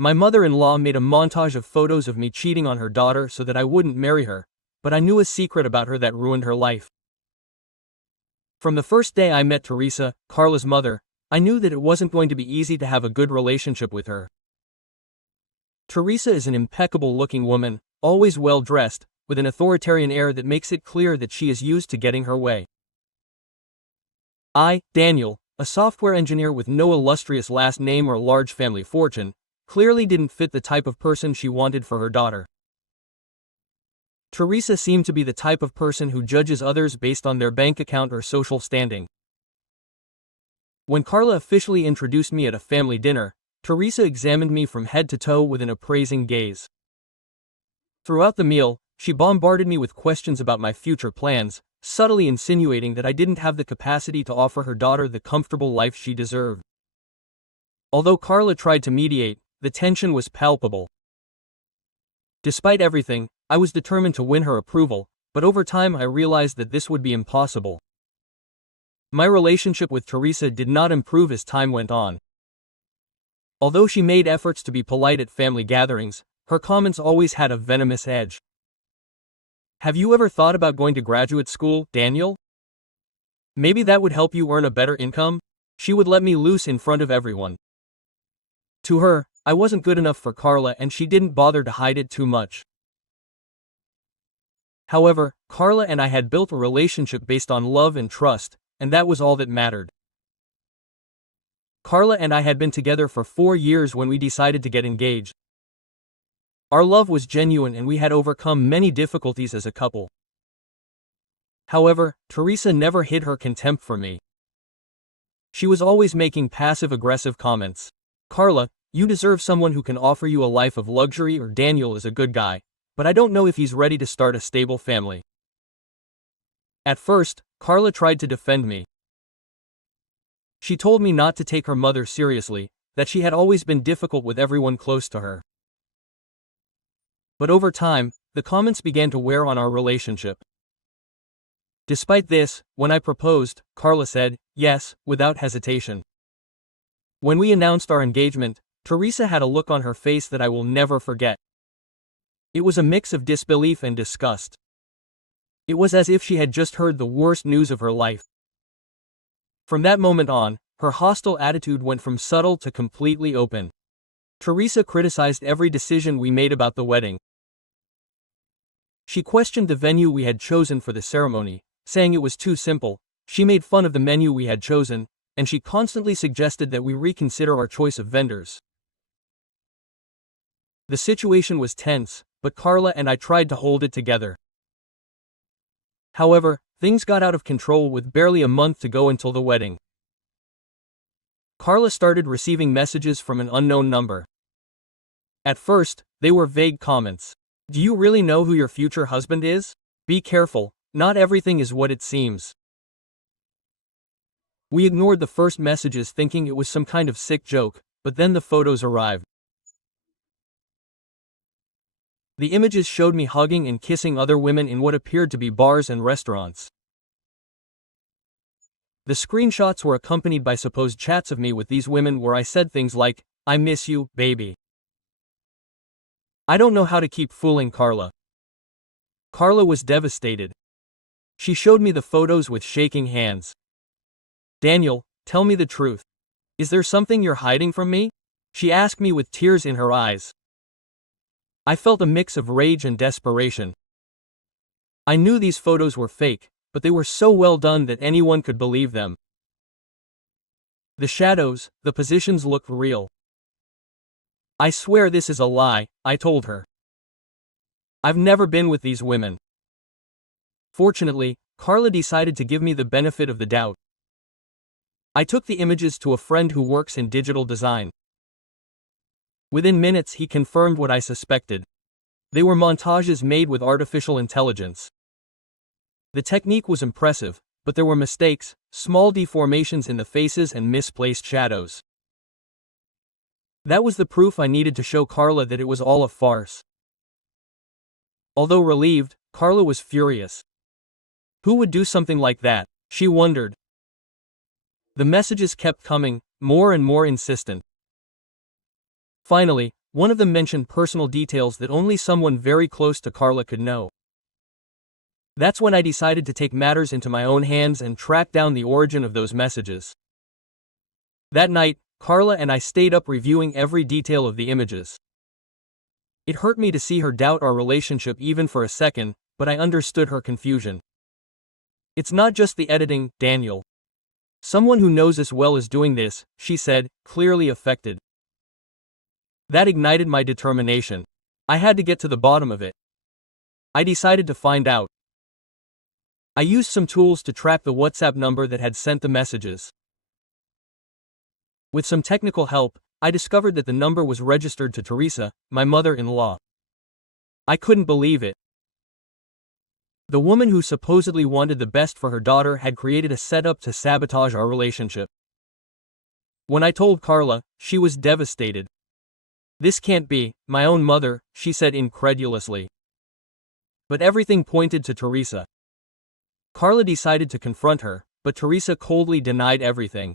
My mother-in-law made a montage of photos of me cheating on her daughter so that I wouldn't marry her, but I knew a secret about her that ruined her life. From the first day I met Teresa, Carla's mother, I knew that it wasn't going to be easy to have a good relationship with her. Teresa is an impeccable-looking woman, always well-dressed, with an authoritarian air that makes it clear that she is used to getting her way. I, Daniel, a software engineer with no illustrious last name or large family fortune, clearly didn't fit the type of person she wanted for her daughter. Teresa seemed to be the type of person who judges others based on their bank account or social standing. When Carla officially introduced me at a family dinner, Teresa examined me from head to toe with an appraising gaze. Throughout the meal, she bombarded me with questions about my future plans, subtly insinuating that I didn't have the capacity to offer her daughter the comfortable life she deserved. Although Carla tried to mediate, the tension was palpable. Despite everything, I was determined to win her approval, but over time I realized that this would be impossible. My relationship with Teresa did not improve as time went on. Although she made efforts to be polite at family gatherings, her comments always had a venomous edge. Have you ever thought about going to graduate school, Daniel? Maybe that would help you earn a better income? She would let me loose in front of everyone. To her, I wasn't good enough for Carla and she didn't bother to hide it too much. However, Carla and I had built a relationship based on love and trust, and that was all that mattered. Carla and I had been together for 4 years when we decided to get engaged. Our love was genuine and we had overcome many difficulties as a couple. However, Teresa never hid her contempt for me. She was always making passive-aggressive comments. Carla, you deserve someone who can offer you a life of luxury, or Daniel is a good guy, but I don't know if he's ready to start a stable family. At first, Carla tried to defend me. She told me not to take her mother seriously, that she had always been difficult with everyone close to her. But over time, the comments began to wear on our relationship. Despite this, when I proposed, Carla said yes, without hesitation. When we announced our engagement, Teresa had a look on her face that I will never forget. It was a mix of disbelief and disgust. It was as if she had just heard the worst news of her life. From that moment on, her hostile attitude went from subtle to completely open. Teresa criticized every decision we made about the wedding. She questioned the venue we had chosen for the ceremony, saying it was too simple. She made fun of the menu we had chosen, and she constantly suggested that we reconsider our choice of vendors. The situation was tense, but Carla and I tried to hold it together. However, things got out of control with barely a month to go until the wedding. Carla started receiving messages from an unknown number. At first, they were vague comments. Do you really know who your future husband is? Be careful, not everything is what it seems. We ignored the first messages thinking it was some kind of sick joke, but then the photos arrived. The images showed me hugging and kissing other women in what appeared to be bars and restaurants. The screenshots were accompanied by supposed chats of me with these women where I said things like, "I miss you, baby." I don't know how to keep fooling Carla. Carla was devastated. She showed me the photos with shaking hands. Daniel, tell me the truth. Is there something you're hiding from me? She asked me with tears in her eyes. I felt a mix of rage and desperation. I knew these photos were fake, but they were so well done that anyone could believe them. The shadows, the positions looked real. I swear this is a lie, I told her. I've never been with these women. Fortunately, Carla decided to give me the benefit of the doubt. I took the images to a friend who works in digital design. Within minutes he confirmed what I suspected. They were montages made with artificial intelligence. The technique was impressive, but there were mistakes, small deformations in the faces and misplaced shadows. That was the proof I needed to show Carla that it was all a farce. Although relieved, Carla was furious. Who would do something like that? She wondered. The messages kept coming, more and more insistent. Finally, one of them mentioned personal details that only someone very close to Carla could know. That's when I decided to take matters into my own hands and track down the origin of those messages. That night, Carla and I stayed up reviewing every detail of the images. It hurt me to see her doubt our relationship even for a second, but I understood her confusion. It's not just the editing, Daniel. Someone who knows us well is doing this, she said, clearly affected. That ignited my determination. I had to get to the bottom of it. I decided to find out. I used some tools to track the WhatsApp number that had sent the messages. With some technical help, I discovered that the number was registered to Teresa, my mother-in-law. I couldn't believe it. The woman who supposedly wanted the best for her daughter had created a setup to sabotage our relationship. When I told Carla, she was devastated. This can't be, my own mother, she said incredulously. But everything pointed to Teresa. Carla decided to confront her, but Teresa coldly denied everything.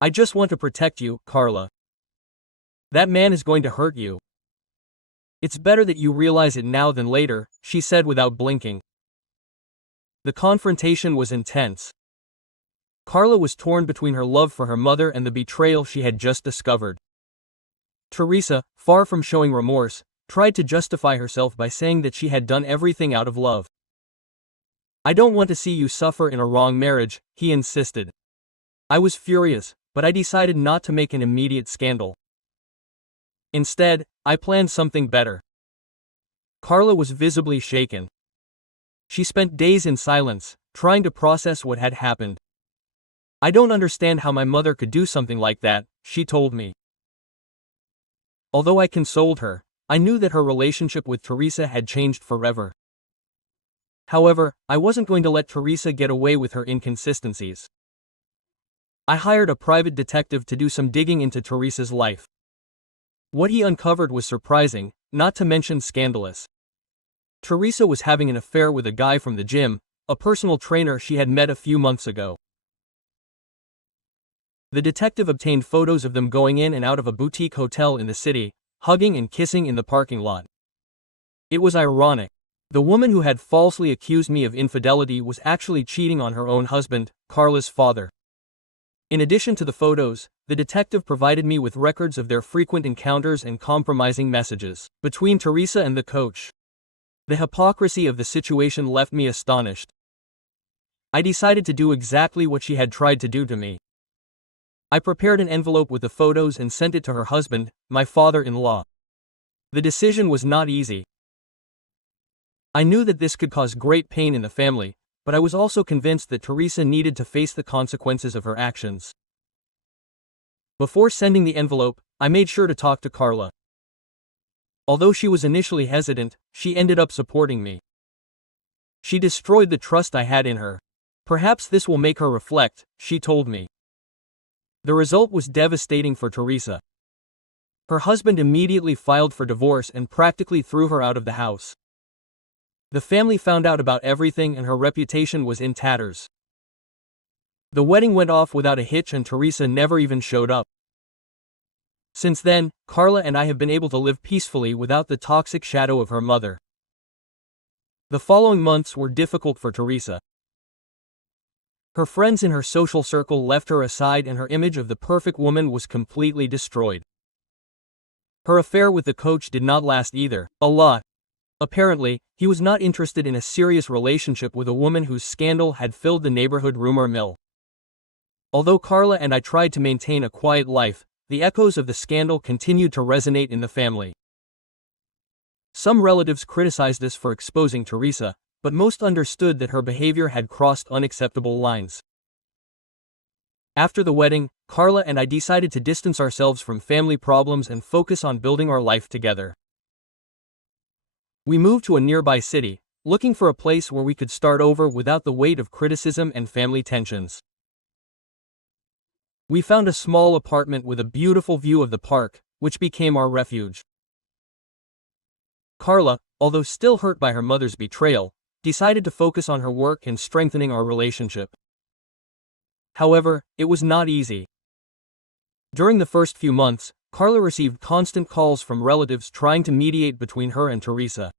I just want to protect you, Carla. That man is going to hurt you. It's better that you realize it now than later, she said without blinking. The confrontation was intense. Carla was torn between her love for her mother and the betrayal she had just discovered. Teresa, far from showing remorse, tried to justify herself by saying that she had done everything out of love. I don't want to see you suffer in a wrong marriage, he insisted. I was furious, but I decided not to make an immediate scandal. Instead, I planned something better. Carla was visibly shaken. She spent days in silence, trying to process what had happened. I don't understand how my mother could do something like that, she told me. Although I consoled her, I knew that her relationship with Teresa had changed forever. However, I wasn't going to let Teresa get away with her inconsistencies. I hired a private detective to do some digging into Teresa's life. What he uncovered was surprising, not to mention scandalous. Teresa was having an affair with a guy from the gym, a personal trainer she had met a few months ago. The detective obtained photos of them going in and out of a boutique hotel in the city, hugging and kissing in the parking lot. It was ironic. The woman who had falsely accused me of infidelity was actually cheating on her own husband, Carla's father. In addition to the photos, the detective provided me with records of their frequent encounters and compromising messages between Teresa and the coach. The hypocrisy of the situation left me astonished. I decided to do exactly what she had tried to do to me. I prepared an envelope with the photos and sent it to her husband, my father-in-law. The decision was not easy. I knew that this could cause great pain in the family, but I was also convinced that Teresa needed to face the consequences of her actions. Before sending the envelope, I made sure to talk to Carla. Although she was initially hesitant, she ended up supporting me. She destroyed the trust I had in her. Perhaps this will make her reflect, she told me. The result was devastating for Teresa. Her husband immediately filed for divorce and practically threw her out of the house. The family found out about everything and her reputation was in tatters. The wedding went off without a hitch and Teresa never even showed up. Since then, Carla and I have been able to live peacefully without the toxic shadow of her mother. The following months were difficult for Teresa. Her friends in her social circle left her aside and her image of the perfect woman was completely destroyed. Her affair with the coach did not last either, a lot. Apparently, he was not interested in a serious relationship with a woman whose scandal had filled the neighborhood rumor mill. Although Carla and I tried to maintain a quiet life, the echoes of the scandal continued to resonate in the family. Some relatives criticized us for exposing Teresa, but most understood that her behavior had crossed unacceptable lines. After the wedding, Carla and I decided to distance ourselves from family problems and focus on building our life together. We moved to a nearby city, looking for a place where we could start over without the weight of criticism and family tensions. We found a small apartment with a beautiful view of the park, which became our refuge. Carla, although still hurt by her mother's betrayal, decided to focus on her work and strengthening our relationship. However, it was not easy. During the first few months, Carla received constant calls from relatives trying to mediate between her and Teresa.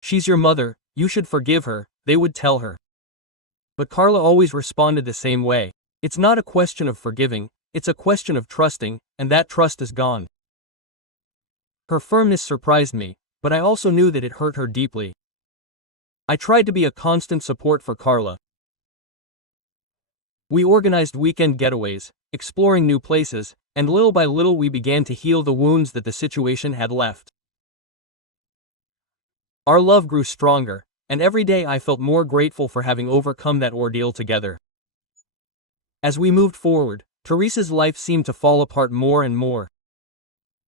"She's your mother, you should forgive her," they would tell her. But Carla always responded the same way. "It's not a question of forgiving, it's a question of trusting, and that trust is gone." Her firmness surprised me, but I also knew that it hurt her deeply. I tried to be a constant support for Carla. We organized weekend getaways, exploring new places, and little by little we began to heal the wounds that the situation had left. Our love grew stronger, and every day I felt more grateful for having overcome that ordeal together. As we moved forward, Teresa's life seemed to fall apart more and more.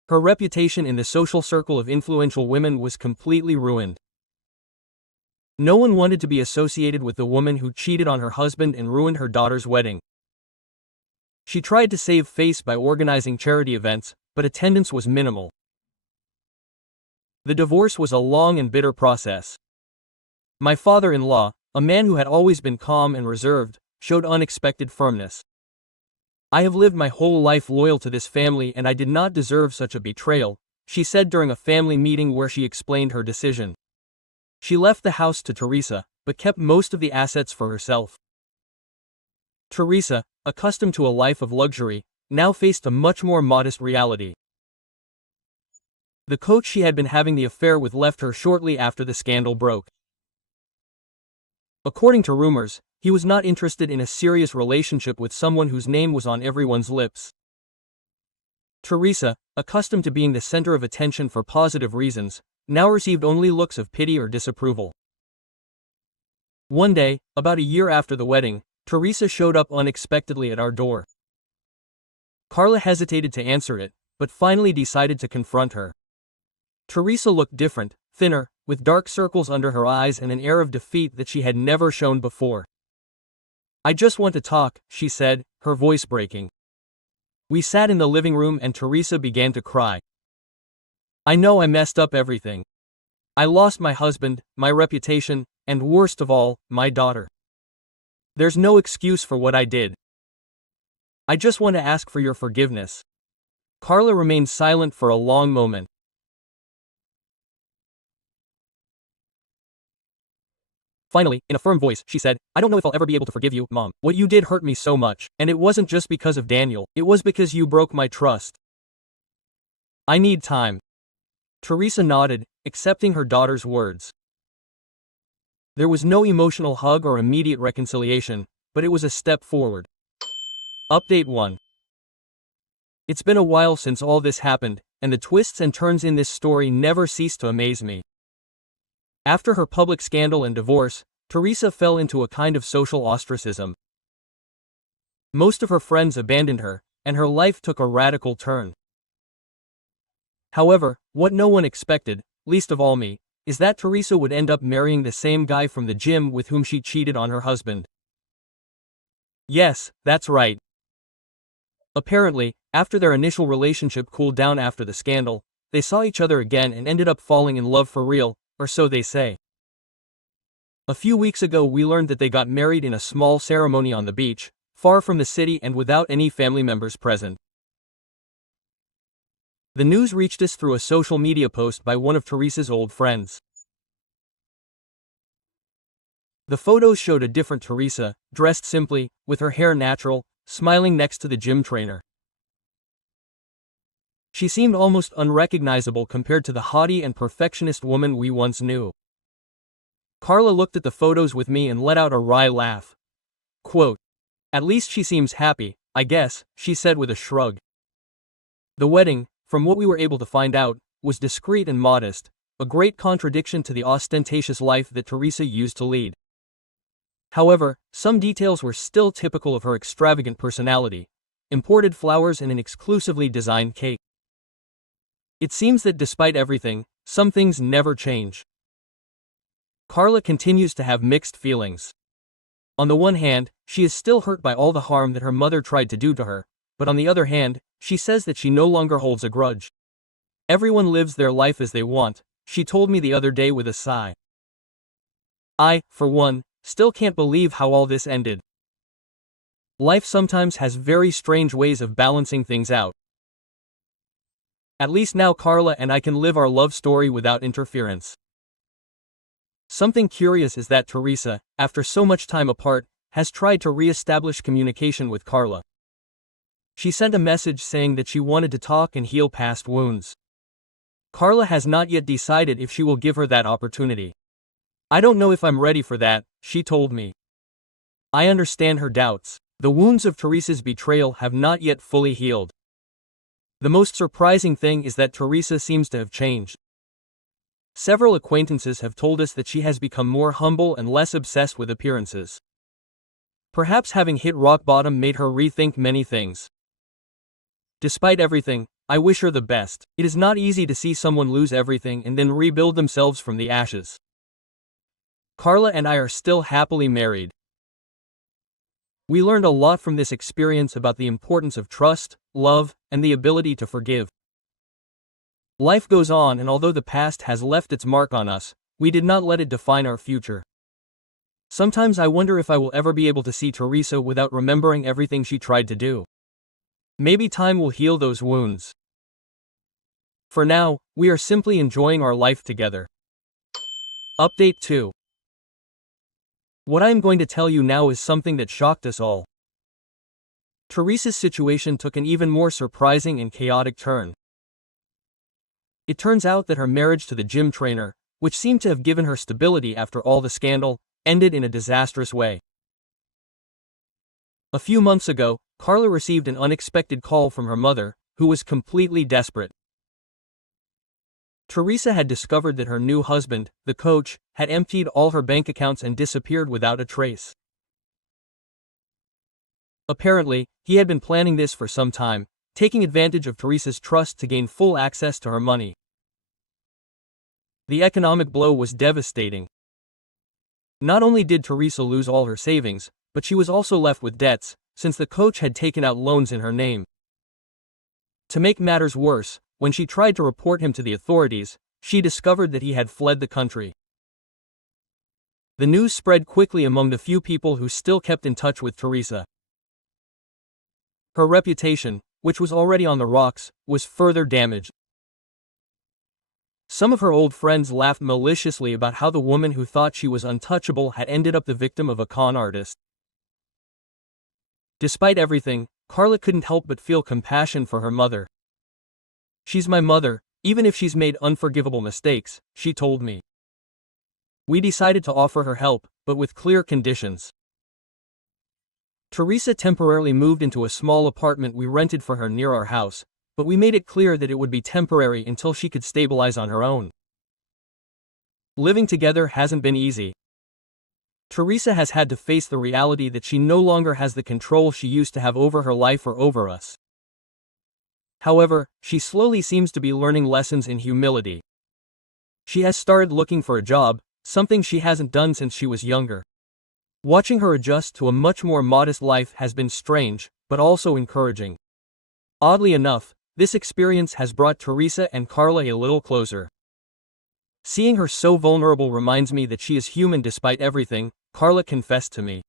Her reputation in the social circle of influential women was completely ruined. No one wanted to be associated with the woman who cheated on her husband and ruined her daughter's wedding. She tried to save face by organizing charity events, but attendance was minimal. The divorce was a long and bitter process. My father-in-law, a man who had always been calm and reserved, showed unexpected firmness. "I have lived my whole life loyal to this family and I did not deserve such a betrayal," she said during a family meeting where she explained her decision. She left the house to Teresa, but kept most of the assets for herself. Teresa, accustomed to a life of luxury, now faced a much more modest reality. The coach she had been having the affair with left her shortly after the scandal broke. According to rumors, he was not interested in a serious relationship with someone whose name was on everyone's lips. Teresa, accustomed to being the center of attention for positive reasons, now received only looks of pity or disapproval. One day, about a year after the wedding, Teresa showed up unexpectedly at our door. Carla hesitated to answer it, but finally decided to confront her. Teresa looked different, thinner, with dark circles under her eyes and an air of defeat that she had never shown before. "I just want to talk," she said, her voice breaking. We sat in the living room and Teresa began to cry. "I know I messed up everything. I lost my husband, my reputation, and worst of all, my daughter. There's no excuse for what I did. I just want to ask for your forgiveness." Carla remained silent for a long moment. Finally, in a firm voice, she said, "I don't know if I'll ever be able to forgive you, Mom. What you did hurt me so much, and it wasn't just because of Daniel, it was because you broke my trust. I need time." Teresa nodded, accepting her daughter's words. There was no emotional hug or immediate reconciliation, but it was a step forward. Update 1. It's been a while since all this happened, and the twists and turns in this story never cease to amaze me. After her public scandal and divorce, Teresa fell into a kind of social ostracism. Most of her friends abandoned her, and her life took a radical turn. However, what no one expected, least of all me, is that Teresa would end up marrying the same guy from the gym with whom she cheated on her husband. Yes, that's right. Apparently, after their initial relationship cooled down after the scandal, they saw each other again and ended up falling in love for real, or so they say. A few weeks ago we learned that they got married in a small ceremony on the beach, far from the city and without any family members present. The news reached us through a social media post by one of Teresa's old friends. The photos showed a different Teresa, dressed simply, with her hair natural, smiling next to the gym trainer. She seemed almost unrecognizable compared to the haughty and perfectionist woman we once knew. Carla looked at the photos with me and let out a wry laugh. Quote, "At least she seems happy, I guess," she said with a shrug. The wedding, from what we were able to find out, was discreet and modest, a great contradiction to the ostentatious life that Teresa used to lead. However, some details were still typical of her extravagant personality: imported flowers and an exclusively designed cake. It seems that despite everything, some things never change. Carla continues to have mixed feelings. On the one hand, she is still hurt by all the harm that her mother tried to do to her, but on the other hand, she says that she no longer holds a grudge. "Everyone lives their life as they want," she told me the other day with a sigh. I, for one, still can't believe how all this ended. Life sometimes has very strange ways of balancing things out. At least now Carla and I can live our love story without interference. Something curious is that Teresa, after so much time apart, has tried to re-establish communication with Carla. She sent a message saying that she wanted to talk and heal past wounds. Carla has not yet decided if she will give her that opportunity. I don't know if I'm ready for that, she told me. I understand her doubts. The wounds of Teresa's betrayal have not yet fully healed. The most surprising thing is that Teresa seems to have changed. Several acquaintances have told us that she has become more humble and less obsessed with appearances. Perhaps having hit rock bottom made her rethink many things. Despite everything, I wish her the best. It is not easy to see someone lose everything and then rebuild themselves from the ashes. Carla and I are still happily married. We learned a lot from this experience about the importance of trust, love, and the ability to forgive. Life goes on, and although the past has left its mark on us, we did not let it define our future. Sometimes I wonder if I will ever be able to see Teresa without remembering everything she tried to do. Maybe time will heal those wounds. For now, we are simply enjoying our life together. Update 2. What I am going to tell you now is something that shocked us all. Teresa's situation took an even more surprising and chaotic turn. It turns out that her marriage to the gym trainer, which seemed to have given her stability after all the scandal, ended in a disastrous way. A few months ago, Carla received an unexpected call from her mother, who was completely desperate. Teresa had discovered that her new husband, the coach, had emptied all her bank accounts and disappeared without a trace. Apparently, he had been planning this for some time, taking advantage of Teresa's trust to gain full access to her money. The economic blow was devastating. Not only did Teresa lose all her savings, but she was also left with debts, since the coach had taken out loans in her name. To make matters worse, when she tried to report him to the authorities, she discovered that he had fled the country. The news spread quickly among the few people who still kept in touch with Teresa. Her reputation, which was already on the rocks, was further damaged. Some of her old friends laughed maliciously about how the woman who thought she was untouchable had ended up the victim of a con artist. Despite everything, Carla couldn't help but feel compassion for her mother. "She's my mother, even if she's made unforgivable mistakes," she told me. We decided to offer her help, but with clear conditions. Teresa temporarily moved into a small apartment we rented for her near our house, but we made it clear that it would be temporary until she could stabilize on her own. Living together hasn't been easy. Teresa has had to face the reality that she no longer has the control she used to have over her life or over us. However, she slowly seems to be learning lessons in humility. She has started looking for a job, something she hasn't done since she was younger. Watching her adjust to a much more modest life has been strange, but also encouraging. Oddly enough, this experience has brought Teresa and Carla a little closer. Seeing her so vulnerable reminds me that she is human despite everything, Carla confessed to me.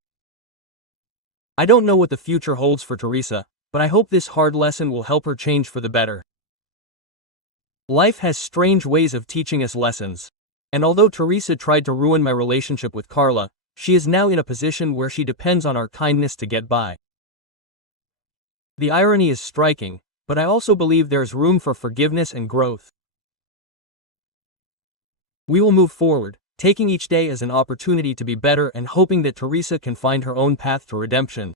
I don't know what the future holds for Teresa, but I hope this hard lesson will help her change for the better. Life has strange ways of teaching us lessons. And although Teresa tried to ruin my relationship with Carla, she is now in a position where she depends on our kindness to get by. The irony is striking, but I also believe there is room for forgiveness and growth. We will move forward, taking each day as an opportunity to be better and hoping that Teresa can find her own path to redemption.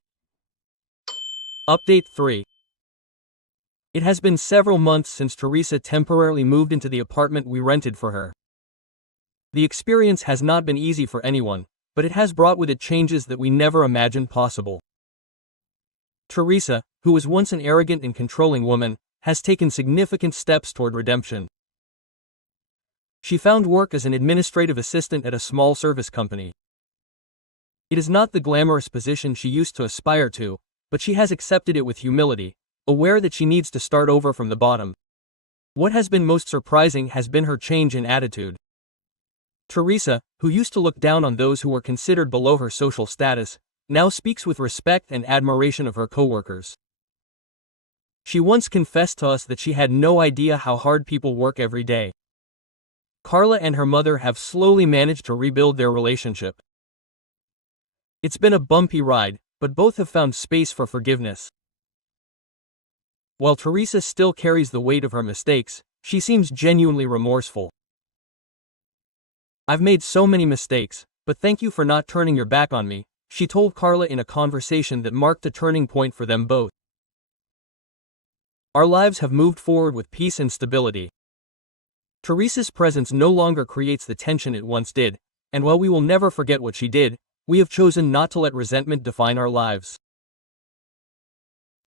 Update 3. It has been several months since Teresa temporarily moved into the apartment we rented for her. The experience has not been easy for anyone, but it has brought with it changes that we never imagined possible. Teresa, who was once an arrogant and controlling woman, has taken significant steps toward redemption. She found work as an administrative assistant at a small service company. It is not the glamorous position she used to aspire to, but she has accepted it with humility, aware that she needs to start over from the bottom. What has been most surprising has been her change in attitude. Teresa, who used to look down on those who were considered below her social status, now speaks with respect and admiration of her coworkers. She once confessed to us that she had no idea how hard people work every day. Carla and her mother have slowly managed to rebuild their relationship. It's been a bumpy ride, but both have found space for forgiveness. While Teresa still carries the weight of her mistakes, she seems genuinely remorseful. "I've made so many mistakes, but thank you for not turning your back on me," she told Carla in a conversation that marked a turning point for them both. Our lives have moved forward with peace and stability. Teresa's presence no longer creates the tension it once did, and while we will never forget what she did, we have chosen not to let resentment define our lives.